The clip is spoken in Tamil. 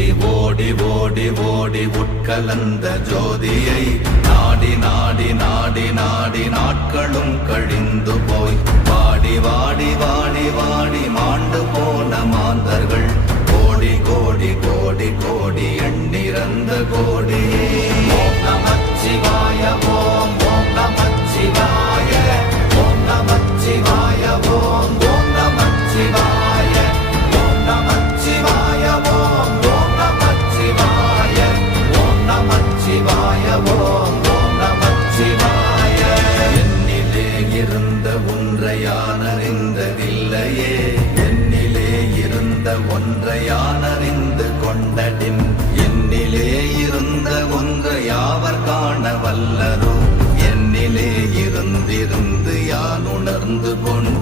ஓடி ஓடி ஓடி உட்கலந்த ஜோதியை நாடி நாடி நாடி நாடி நாட்களும் கழிந்து போய் வாடி வாடி வாடி வாடி மாண்டு போன மாந்தர்கள் கோடி கோடி கோடி கோடி எண்ணிறந்த கோடி. ஓம் நமச்சிவாய ஓம் ஓம் நமச்சிவாய ஓம் நமச்சிவாய ஓம் ஓம் நமச்சிவாய ஓம் நமச்சிவாய ஓம் ஓம் நமச்சிவாய ஓம் நமச்சிவாய ஓம் ஓம் நமச்சிவாய. என்னிலே இருந்த ஒன்றை யான் அறிந்ததில்லையே, என்னிலே இருந்த ஒன்றை யான் அறிந்து கொண்டடின், என்னிலே இருந்த ஒன்றை யாவர் காண வல்லரோ, என்னிலே இருந்திருந்து யான் உணர்ந்து கொண்ட